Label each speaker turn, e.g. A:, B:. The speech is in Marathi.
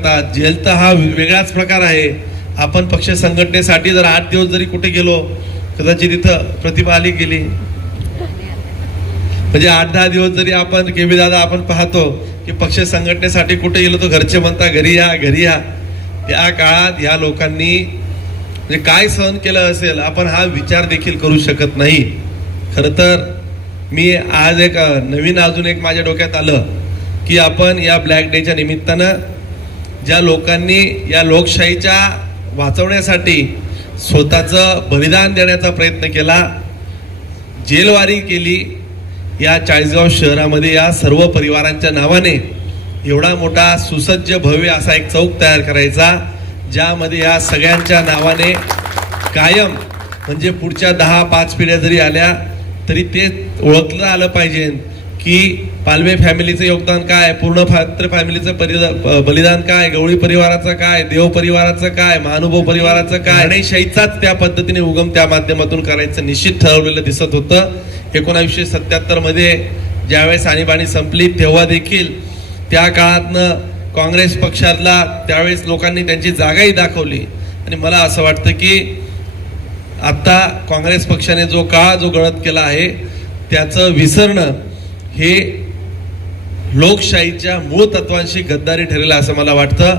A: करतात. जेल तर हा वेगळाच प्रकार आहे. आपण पक्ष संघटनेसाठी जर आठ दिवस जरी कुठे गेलो कदाचित इथं प्रतिभा आली गेली. म्हणजे आठ दहा दिवस जरी आपण केबी दादा आपण पाहतो की पक्ष संघटनेसाठी कुठे गेलो तो घरचे म्हणता घरी या घरी या. त्या काळात या लोकांनी म्हणजे काय सहन केलं असेल आपण हा विचार देखील करू शकत नाही. खरं तर मी आज एक नवीन अजून एक माझ्या डोक्यात आलं की आपण या ब्लॅक डेच्या निमित्तानं ज्या लोकांनी या लोकशाहीच्या वाचवण्यासाठी स्वतःचं बलिदान देण्याचा प्रयत्न केला जेलवारी केली या चाळीसगाव शहरामध्ये या सर्व परिवारांच्या नावाने एवढा मोठा सुसज्ज भव्य असा एक चौक तयार करायचा ज्यामध्ये या सगळ्यांच्या नावाने कायम म्हणजे पुढच्या दहा पाच पिढ्या जरी आल्या तरी ते ओळखलं आलं पाहिजे. की पालवे फॅमिलीचं योगदान काय? पूर्ण पात्र फॅमिलीचं परिदा- बलिदान काय? गवळी परिवाराचं काय? देव परिवाराचं काय? महानुभव परिवाराचं काय? आणि शहीचाच त्या पद्धतीने उगम त्या माध्यमातून करायचं निश्चित ठरवलेलं दिसत होतं. एकोणावीसशे सत्याहत्तरमध्ये ज्यावेळेस आणीबाणी संपली तेव्हा देखील त्या काळातनं काँग्रेस पक्षातला त्यावेळेस लोकांनी त्यांची जागाही दाखवली. आणि मला असं वाटतं की आत्ता काँग्रेस पक्षाने जो काळ जो गळत केला आहे त्याचं विसरणं हे लोकशाहीच्या मूळ तत्वांशी गद्दारी ठरेल असं मला वाटतं.